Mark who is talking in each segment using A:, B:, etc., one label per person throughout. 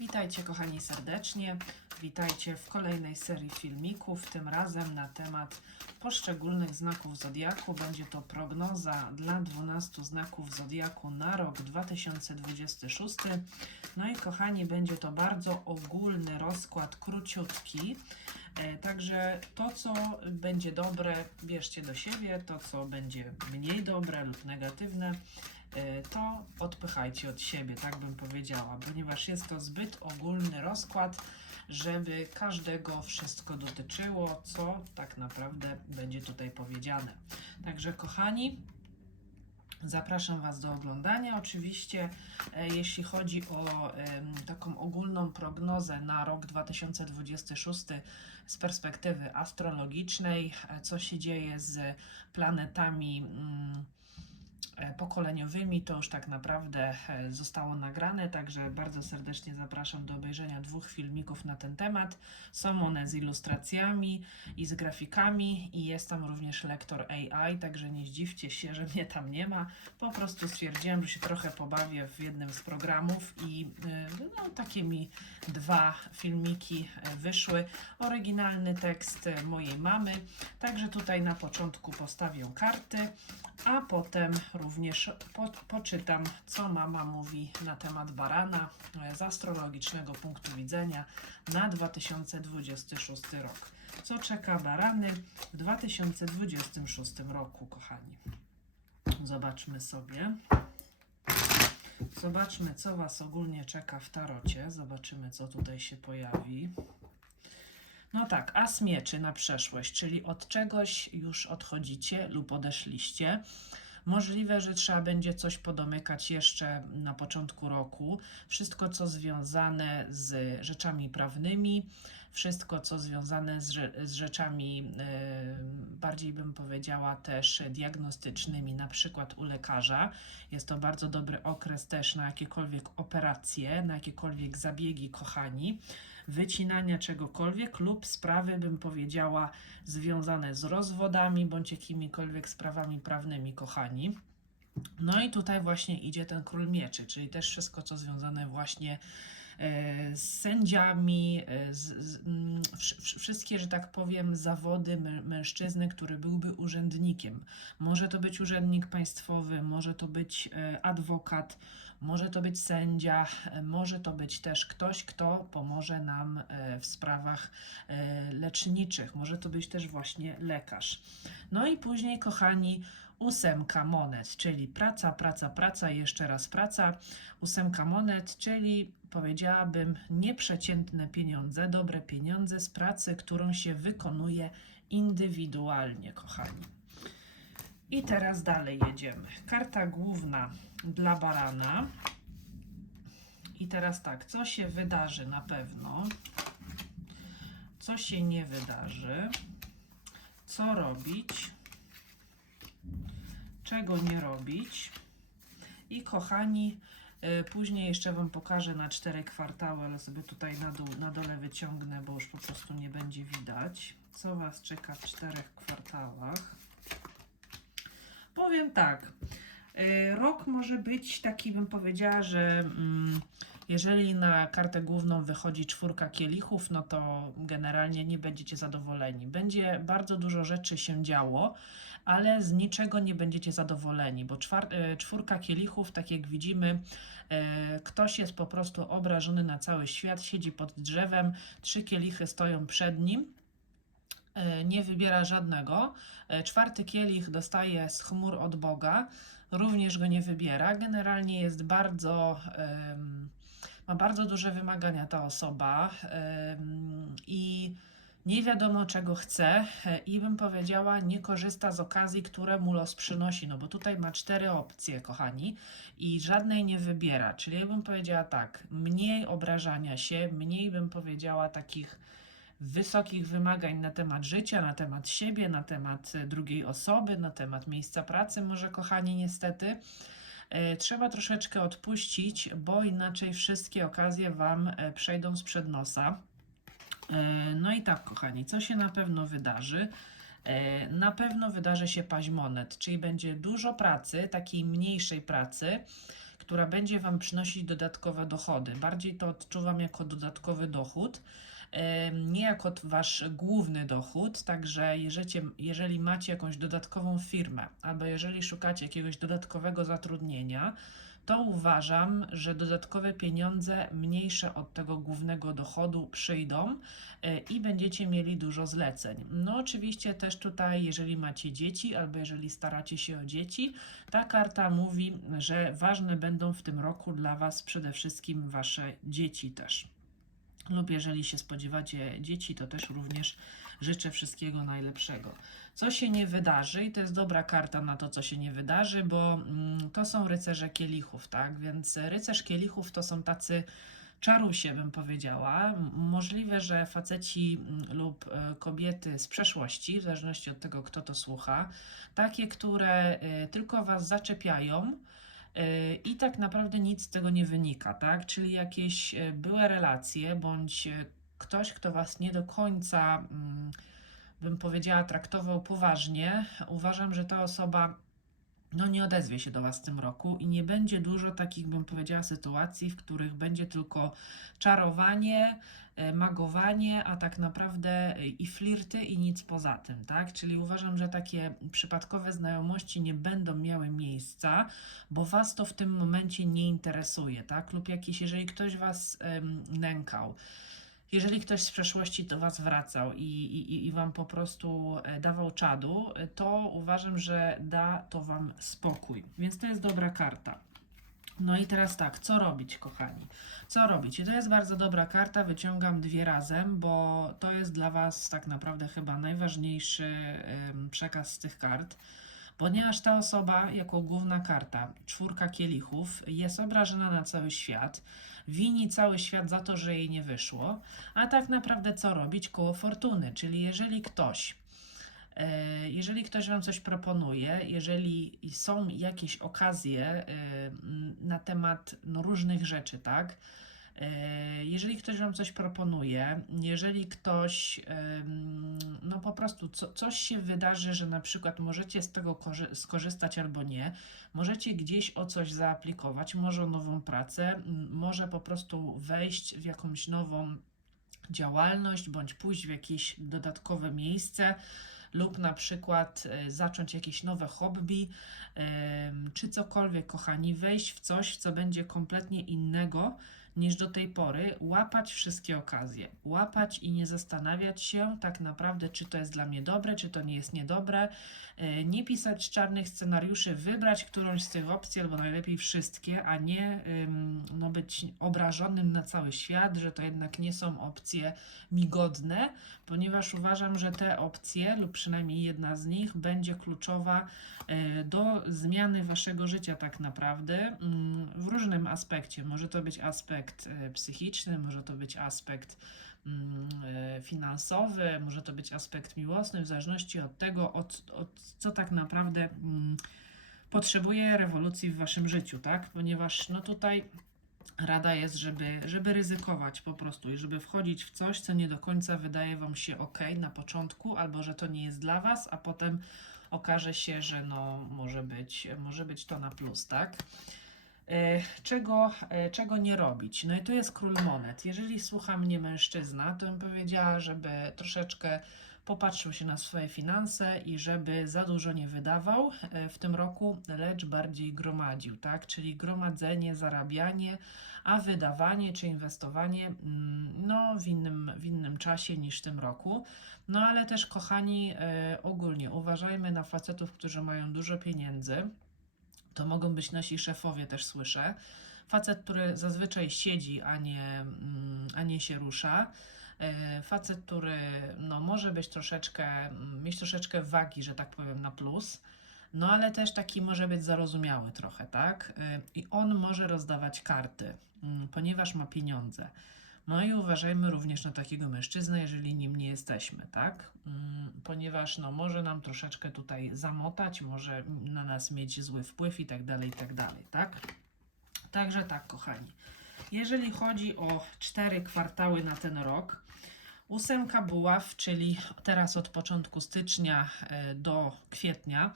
A: Witajcie kochani serdecznie. Witajcie w kolejnej serii filmików, tym razem na temat poszczególnych znaków zodiaku. Będzie to prognoza dla 12 znaków zodiaku na rok 2026. No i kochani, będzie to bardzo ogólny rozkład, króciutki. E, Także to, co będzie dobre, bierzcie do siebie, to, co będzie mniej dobre lub negatywne, to odpychajcie od siebie, tak bym powiedziała, ponieważ jest to zbyt ogólny rozkład, żeby każdego wszystko dotyczyło, co tak naprawdę będzie tutaj powiedziane. Także, kochani, Zapraszam Was do oglądania. Oczywiście, e, jeśli chodzi o taką ogólną prognozę na rok 2026 z perspektywy astrologicznej, e, co się dzieje z planetami mm, pokoleniowymi, to już tak naprawdę e, zostało nagrane, także bardzo serdecznie zapraszam do obejrzenia dwóch filmików na ten temat. Są one z ilustracjami i z grafikami i jest tam również lektor AI, także nie zdziwcie się, że mnie tam nie ma. Po prostu stwierdziłem, że się trochę pobawię w jednym z programów i y, no, takie mi dwa filmiki wyszły. Oryginalny tekst mojej mamy, także tutaj na początku postawię karty, a potem również po, poczytam, co mama mówi na temat barana e, z astrologicznego punktu widzenia na 2026 rok. Co czeka barany w 2026 roku, kochani? Zobaczmy sobie. Zobaczmy, co Was ogólnie czeka w tarocie. Zobaczymy, co tutaj się pojawi. No tak, as mieczy na przeszłość, czyli od czegoś już odchodzicie lub odeszliście. Możliwe, że trzeba będzie coś podomykać jeszcze na początku roku. Wszystko, co związane z rzeczami prawnymi, wszystko, co związane z, z rzeczami, e, bardziej bym powiedziała, też diagnostycznymi, na przykład u lekarza. Jest to bardzo dobry okres też na jakiekolwiek operacje, na jakiekolwiek zabiegi, kochani wycinania czegokolwiek lub sprawy, bym powiedziała, związane z rozwodami bądź jakimikolwiek sprawami prawnymi, kochani. No i tutaj właśnie idzie ten król mieczy, czyli też wszystko, co związane właśnie e, z sędziami, e, z, z, mm, wsz- wsz- wszystkie, że tak powiem, zawody mę- mężczyzny, który byłby urzędnikiem. Może to być urzędnik państwowy, może to być e, adwokat, może to być sędzia, e, może to być też ktoś, kto pomoże nam e, w sprawach e, leczniczych, może to być też właśnie lekarz. No i później, kochani, ósemka monet, czyli praca, praca, praca, jeszcze raz praca. Ósemka monet, czyli powiedziałabym nieprzeciętne pieniądze, dobre pieniądze z pracy, którą się wykonuje indywidualnie, kochani. I teraz dalej jedziemy. Karta główna dla barana. I teraz tak, co się wydarzy na pewno, co się nie wydarzy, co robić, czego nie robić. I kochani, y, później jeszcze Wam pokażę na cztery kwartały, ale sobie tutaj na, dół, na dole wyciągnę, bo już po prostu nie będzie widać, co Was czeka w czterech kwartałach. Powiem tak. y, Rok może być taki, bym powiedziała, że mm, jeżeli na kartę główną wychodzi czwórka kielichów, no to generalnie nie będziecie zadowoleni. Będzie bardzo dużo rzeczy się działo, ale z niczego nie będziecie zadowoleni, bo y, czwórka kielichów, tak jak widzimy, y, ktoś jest po prostu obrażony na cały świat, siedzi pod drzewem, trzy kielichy stoją przed nim nie wybiera żadnego. E, Czwarty kielich dostaje z chmur od Boga, również go nie wybiera. Generalnie jest bardzo, ma bardzo duże wymagania ta osoba i nie wiadomo czego chce e, i bym powiedziała nie korzysta z okazji, które mu los przynosi, no bo tutaj ma cztery opcje, kochani, i żadnej nie wybiera. Czyli ja bym powiedziała tak, mniej obrażania się, mniej bym powiedziała takich wysokich wymagań na temat życia, na temat siebie, na temat e, drugiej osoby, na temat miejsca pracy, może kochani, niestety. E, Trzeba troszeczkę odpuścić, bo inaczej wszystkie okazje Wam e, przejdą sprzed nosa. No i tak, kochani, co się na pewno wydarzy? Na pewno wydarzy się paź monet, czyli będzie dużo pracy, takiej mniejszej pracy, która będzie Wam przynosić dodatkowe dochody. Bardziej to odczuwam jako dodatkowy dochód, nie jako Wasz główny dochód. Także jeżeli, jeżeli macie jakąś dodatkową firmę, albo jeżeli szukacie jakiegoś dodatkowego zatrudnienia, to uważam, że dodatkowe pieniądze mniejsze od tego głównego dochodu przyjdą e, i będziecie mieli dużo zleceń. No oczywiście też tutaj, jeżeli macie dzieci albo jeżeli staracie się o dzieci, ta karta mówi, że ważne będą w tym roku dla Was przede wszystkim Wasze dzieci też. Lub jeżeli się spodziewacie dzieci, to też również życzę wszystkiego najlepszego. Co się nie wydarzy, i to jest dobra karta na to, co się nie wydarzy, bo mm, to są rycerze kielichów, tak? Więc rycerz kielichów to są tacy czarusie, bym powiedziała. Możliwe, że faceci mm, lub e, kobiety z przeszłości, w zależności od tego, kto to słucha, takie, które e, tylko was zaczepiają. E, I tak naprawdę nic z tego nie wynika, tak? Czyli jakieś e, były relacje, bądź e, ktoś, kto was nie do końca, mm, bym powiedziała, traktował poważnie, uważam, że ta osoba no nie odezwie się do Was w tym roku i nie będzie dużo takich, bym powiedziała, sytuacji, w których będzie tylko czarowanie, e, magowanie, a tak naprawdę e, i flirty i nic poza tym, tak? Czyli uważam, że takie przypadkowe znajomości nie będą miały miejsca, bo Was to w tym momencie nie interesuje, tak? Lub jakieś, jeżeli ktoś Was em, nękał, jeżeli ktoś z przeszłości do Was wracał i, i, i Wam po prostu e, dawał czadu, e, to uważam, że da to Wam spokój. Więc to jest dobra karta. No i teraz tak, co robić, kochani? Co robić? I to jest bardzo dobra karta, wyciągam dwie razem, bo to jest dla Was tak naprawdę chyba najważniejszy przekaz z tych kart. Ponieważ ta osoba, jako główna karta, czwórka kielichów, jest obrażona na cały świat, wini cały świat za to, że jej nie wyszło, a tak naprawdę co robić? Koło fortuny, czyli jeżeli ktoś E, Jeżeli ktoś Wam coś proponuje, jeżeli są jakieś okazje e, na temat no, różnych rzeczy, tak? E, Jeżeli ktoś Wam coś proponuje, jeżeli ktoś, no po prostu co, coś się wydarzy, że na przykład możecie z tego korzy- skorzystać albo nie, możecie gdzieś o coś zaaplikować, może o nową pracę, może po prostu wejść w jakąś nową działalność, bądź pójść w jakieś dodatkowe miejsce, lub na przykład e, zacząć jakieś nowe hobby, czy cokolwiek, kochani, wejść w coś, co będzie kompletnie innego niż do tej pory, łapać wszystkie okazje, łapać i nie zastanawiać się tak naprawdę, czy to jest dla mnie dobre, czy to nie jest niedobre, e, nie pisać czarnych scenariuszy, wybrać którąś z tych opcji, albo najlepiej wszystkie, a nie no, być obrażonym na cały świat, że to jednak nie są opcje mi godne, ponieważ uważam, że te opcje, lub przynajmniej jedna z nich, będzie kluczowa e, do zmiany waszego życia tak naprawdę mm, w różnym aspekcie. Może to być aspekt e, psychiczny, może to być aspekt mm, e, finansowy, może to być aspekt miłosny, w zależności od tego, od, od co tak naprawdę mm, potrzebuje rewolucji w waszym życiu, tak? Ponieważ no tutaj rada jest, żeby, żeby ryzykować po prostu i żeby wchodzić w coś, co nie do końca wydaje Wam się ok na początku, albo że to nie jest dla Was, a potem okaże się, że no może być, może być to na plus, tak? E, Czego, e, czego nie robić? No i tu jest król monet. Jeżeli słucha mnie mężczyzna, to bym powiedziała, żeby troszeczkę popatrzył się na swoje finanse i żeby za dużo nie wydawał e, w tym roku, lecz bardziej gromadził, tak? Czyli gromadzenie, zarabianie, a wydawanie czy inwestowanie mm, no, w, innym, w innym czasie niż w tym roku. No ale też, kochani, ogólnie uważajmy na facetów, którzy mają dużo pieniędzy. To mogą być nasi szefowie, też słyszę. Facet, który zazwyczaj siedzi, a nie, mm, a nie się rusza. E, Facet, który no, może być troszeczkę, mm, mieć troszeczkę wagi, że tak powiem, na plus. No ale też taki może być zarozumiały trochę, tak? E, I on może rozdawać karty, mm, ponieważ ma pieniądze. No i uważajmy również na takiego mężczyznę, jeżeli nim nie jesteśmy, tak? Mm, Ponieważ no, może nam troszeczkę tutaj zamotać, może na nas mieć zły wpływ i tak dalej, i tak dalej, tak? Także tak, kochani. Jeżeli chodzi o cztery kwartały na ten rok, ósemka buław, czyli teraz od początku stycznia e, do kwietnia,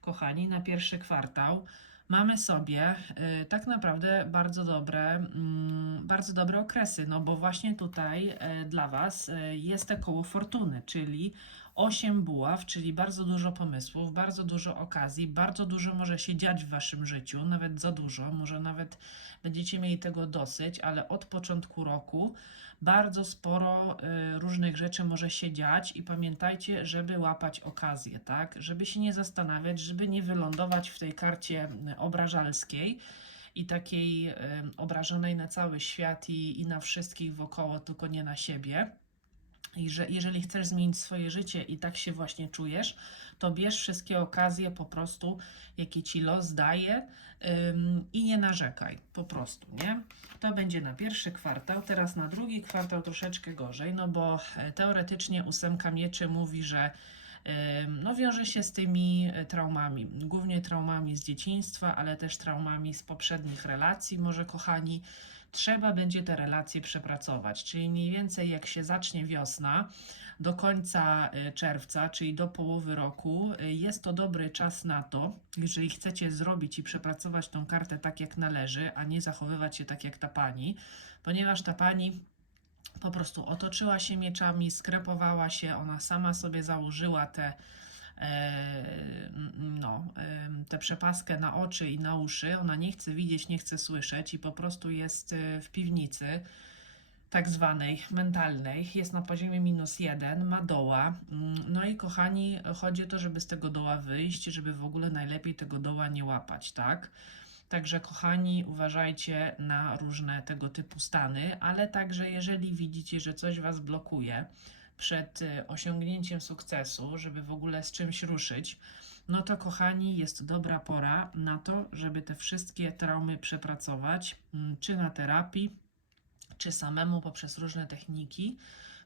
A: kochani, na pierwszy kwartał mamy sobie y, tak naprawdę bardzo dobre, mm, bardzo dobre okresy, no bo właśnie tutaj y, dla Was y, jest te koło fortuny, czyli 8 buław, czyli bardzo dużo pomysłów, bardzo dużo okazji, bardzo dużo może się dziać w Waszym życiu, nawet za dużo, może nawet będziecie mieli tego dosyć, ale od początku roku bardzo sporo y, różnych rzeczy może się dziać i pamiętajcie, żeby łapać okazję, tak? Żeby się nie zastanawiać, żeby nie wylądować w tej karcie y, obrażalskiej i takiej y, obrażonej na cały świat i, i na wszystkich wokoło, tylko nie na siebie. I że jeżeli chcesz zmienić swoje życie i tak się właśnie czujesz, to bierz wszystkie okazje po prostu, jakie ci los daje i nie narzekaj, po prostu, nie? To będzie na pierwszy kwartał, teraz na drugi kwartał troszeczkę gorzej, no bo e, teoretycznie ósemka mieczy mówi, że no wiąże się z tymi e, traumami, głównie traumami z dzieciństwa, ale też traumami z poprzednich relacji, może kochani, trzeba będzie te relacje przepracować. Czyli mniej więcej jak się zacznie wiosna, do końca y, czerwca, czyli do połowy roku, y, jest to dobry czas na to, jeżeli chcecie zrobić i przepracować tą kartę tak jak należy, a nie zachowywać się tak jak ta pani, ponieważ ta pani po prostu otoczyła się mieczami, skrepowała się, ona sama sobie założyła te no, em, tę przepaskę na oczy i na uszy. Ona nie chce widzieć, nie chce słyszeć i po prostu jest e, w piwnicy tak zwanej mentalnej, jest na poziomie minus jeden, ma doła. Mm, No i kochani, chodzi o to, żeby z tego doła wyjść, żeby w ogóle najlepiej tego doła nie łapać, tak? Także kochani, uważajcie na różne tego typu stany, ale także jeżeli widzicie, że coś Was blokuje przed y, osiągnięciem sukcesu, żeby w ogóle z czymś ruszyć, no to kochani, jest dobra pora na to, żeby te wszystkie traumy przepracować, mm, czy na terapii, czy samemu poprzez różne techniki,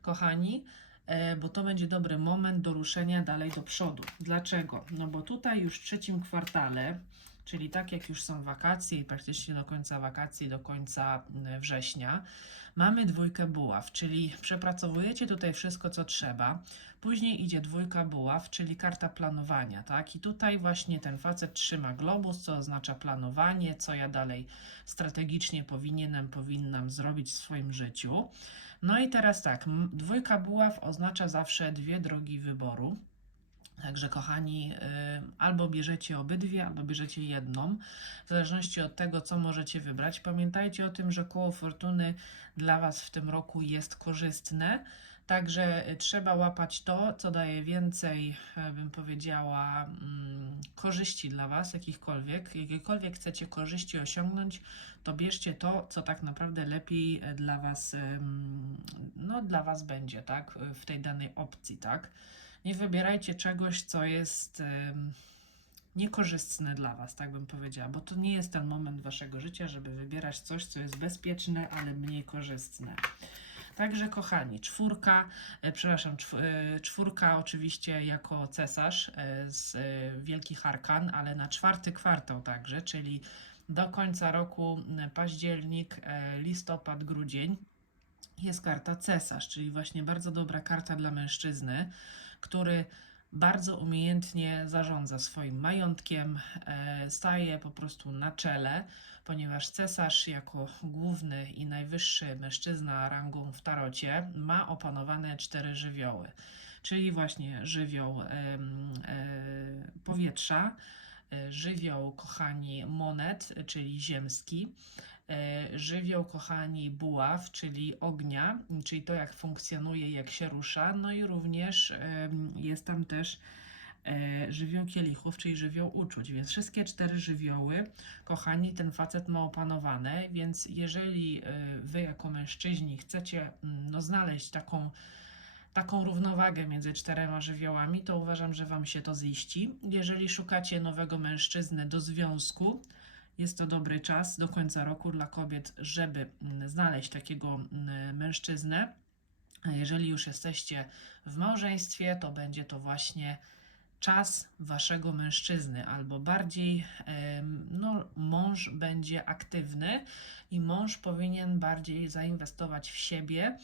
A: kochani, e, bo to będzie dobry moment do ruszenia dalej do przodu. Dlaczego? No bo tutaj już w trzecim kwartale, czyli tak jak już są wakacje i praktycznie do końca wakacji, do końca mm, września, mamy dwójkę buław, czyli przepracowujecie tutaj wszystko, co trzeba. Później idzie dwójka buław, czyli karta planowania, tak? I tutaj właśnie ten facet trzyma globus, co oznacza planowanie, co ja dalej strategicznie powinienem, powinnam zrobić w swoim życiu. No i teraz tak, dwójka buław oznacza zawsze dwie drogi wyboru. Także kochani, y, albo bierzecie obydwie, albo bierzecie jedną, w zależności od tego, co możecie wybrać. Pamiętajcie o tym, że koło fortuny dla Was w tym roku jest korzystne, także y, trzeba łapać to, co daje więcej, e, bym powiedziała, mm, korzyści dla Was, jakichkolwiek. Jakiekolwiek chcecie korzyści osiągnąć, to bierzcie to, co tak naprawdę lepiej e, dla Was, no, dla Was będzie, tak, w tej danej opcji, tak. Nie wybierajcie czegoś, co jest niekorzystne dla Was, tak bym powiedziała, bo to nie jest ten moment Waszego życia, żeby wybierać coś, co jest bezpieczne, ale mniej korzystne. Także kochani, czwórka, e, przepraszam, e, czwórka oczywiście jako cesarz e, z Wielkich Arkan, ale na czwarty kwartał także, czyli do końca roku październik, listopad, grudzień jest karta cesarz, czyli właśnie bardzo dobra karta dla mężczyzny, który bardzo umiejętnie zarządza swoim majątkiem, e, staje po prostu na czele, ponieważ cesarz jako główny i najwyższy mężczyzna rangą w tarocie ma opanowane cztery żywioły, czyli właśnie żywioł e, powietrza, e, żywioł, kochani, monet, czyli ziemski, żywioł, kochani, buław, czyli ognia, czyli to, jak funkcjonuje, jak się rusza, no i również jest tam też e, żywioł kielichów, czyli żywioł uczuć, więc wszystkie cztery żywioły, kochani, ten facet ma opanowane, więc jeżeli e, wy jako mężczyźni chcecie mm, no, znaleźć taką taką równowagę między czterema żywiołami, to uważam, że Wam się to ziści. Jeżeli szukacie nowego mężczyzny do związku, jest to dobry czas do końca roku dla kobiet, żeby mm, znaleźć takiego mm, mężczyznę. Jeżeli już jesteście w małżeństwie, to będzie to właśnie czas waszego mężczyzny, albo bardziej no, mąż będzie aktywny i mąż powinien bardziej zainwestować w siebie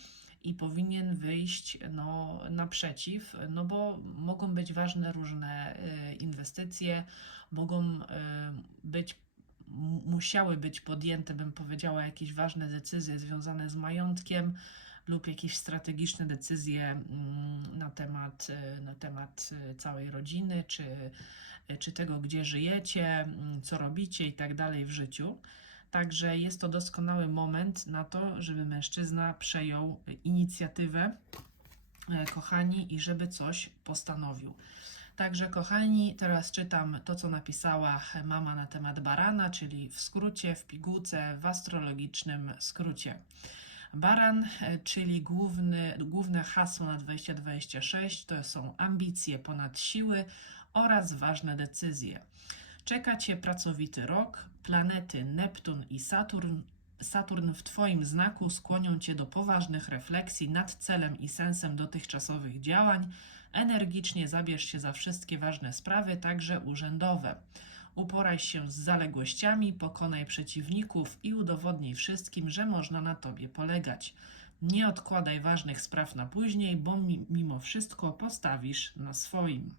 A: i powinien wyjść no, naprzeciw, no bo mogą być ważne różne e, inwestycje, mogą e, być musiały być podjęte, bym powiedziała, jakieś ważne decyzje związane z majątkiem lub jakieś strategiczne decyzje mm, na temat, na temat całej rodziny, czy, czy tego, gdzie żyjecie, mm, co robicie i tak dalej w życiu. Także jest to doskonały moment na to, żeby mężczyzna przejął inicjatywę, e, kochani, i żeby coś postanowił. Także, kochani, teraz czytam to, co napisała mama na temat barana, czyli w skrócie, w pigułce, w astrologicznym skrócie. Baran, e, czyli główny, główne hasło na 2026 to są ambicje ponad siły oraz ważne decyzje. Czeka Cię pracowity rok. Planety Neptun i Saturn, Saturn w Twoim znaku skłonią Cię do poważnych refleksji nad celem i sensem dotychczasowych działań. Energicznie zabierz się za wszystkie ważne sprawy, także urzędowe. Uporaj się z zaległościami, pokonaj przeciwników i udowodnij wszystkim, że można na Tobie polegać. Nie odkładaj ważnych spraw na później, bo mi- mimo wszystko postawisz na swoim.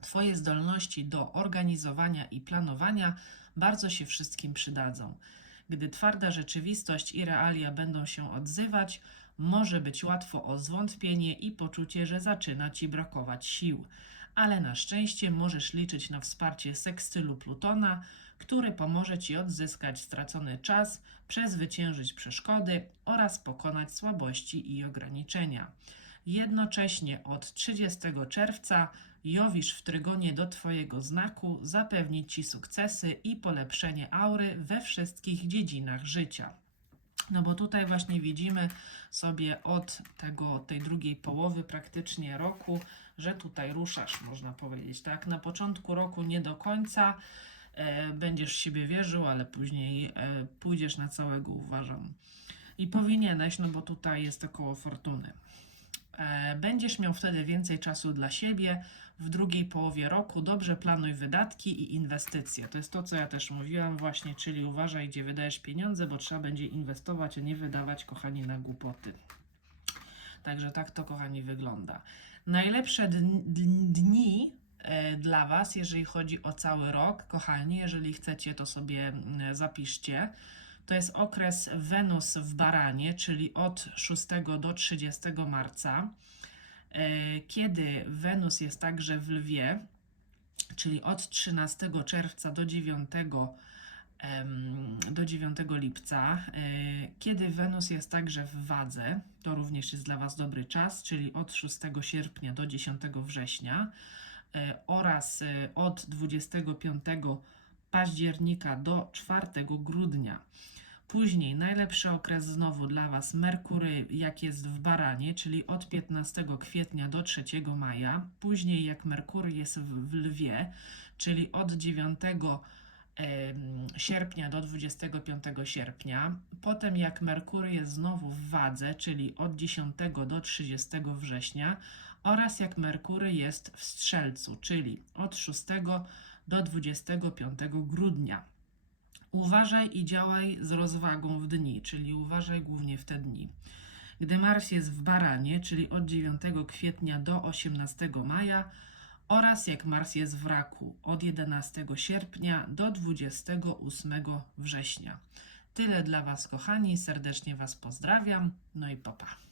A: Twoje zdolności do organizowania i planowania bardzo się wszystkim przydadzą. Gdy twarda rzeczywistość i realia będą się odzywać, może być łatwo o zwątpienie i poczucie, że zaczyna ci brakować sił. Ale na szczęście możesz liczyć na wsparcie sekstylu Plutona, który pomoże ci odzyskać stracony czas, przezwyciężyć przeszkody oraz pokonać słabości i ograniczenia. Jednocześnie od 30 czerwca Jowisz w trygonie do Twojego znaku zapewni Ci sukcesy i polepszenie aury we wszystkich dziedzinach życia. No bo tutaj właśnie widzimy sobie od tego, tej drugiej połowy praktycznie roku, że tutaj ruszasz, można powiedzieć, tak? Na początku roku nie do końca e, będziesz siebie wierzył, ale później e, pójdziesz na całego, uważam. I powinieneś, no bo tutaj jest to koło fortuny. E, Będziesz miał wtedy więcej czasu dla siebie. W drugiej połowie roku dobrze planuj wydatki i inwestycje. To jest to, co ja też mówiłam właśnie, czyli uważaj, gdzie wydajesz pieniądze, bo trzeba będzie inwestować, a nie wydawać, kochani, na głupoty. Także tak to, kochani, wygląda. Najlepsze dn- dn- dni e, dla Was, jeżeli chodzi o cały rok, kochani, jeżeli chcecie, to sobie mm, zapiszcie. To jest okres Wenus w Baranie, czyli od 6 do 30 marca. E, Kiedy Wenus jest także w Lwie, czyli od 13 czerwca do 9, em, do 9 lipca. E, Kiedy Wenus jest także w Wadze, to również jest dla Was dobry czas, czyli od 6 sierpnia do 10 września e, oraz od 25 października do 4 grudnia. Później najlepszy okres znowu dla Was Merkury, jak jest w Baranie, czyli od 15 kwietnia do 3 maja. Później jak Merkury jest w, Lwie, czyli od 9 em, sierpnia do 25 sierpnia. Potem jak Merkury jest znowu w Wadze, czyli od 10 do 30 września. Oraz jak Merkury jest w Strzelcu, czyli od 6 do 25 grudnia. Uważaj i działaj z rozwagą w dni, czyli uważaj głównie w te dni. Gdy Mars jest w Baranie, czyli od 9 kwietnia do 18 maja, oraz jak Mars jest w Raku od 11 sierpnia do 28 września. Tyle dla Was, kochani, serdecznie Was pozdrawiam, no i popa.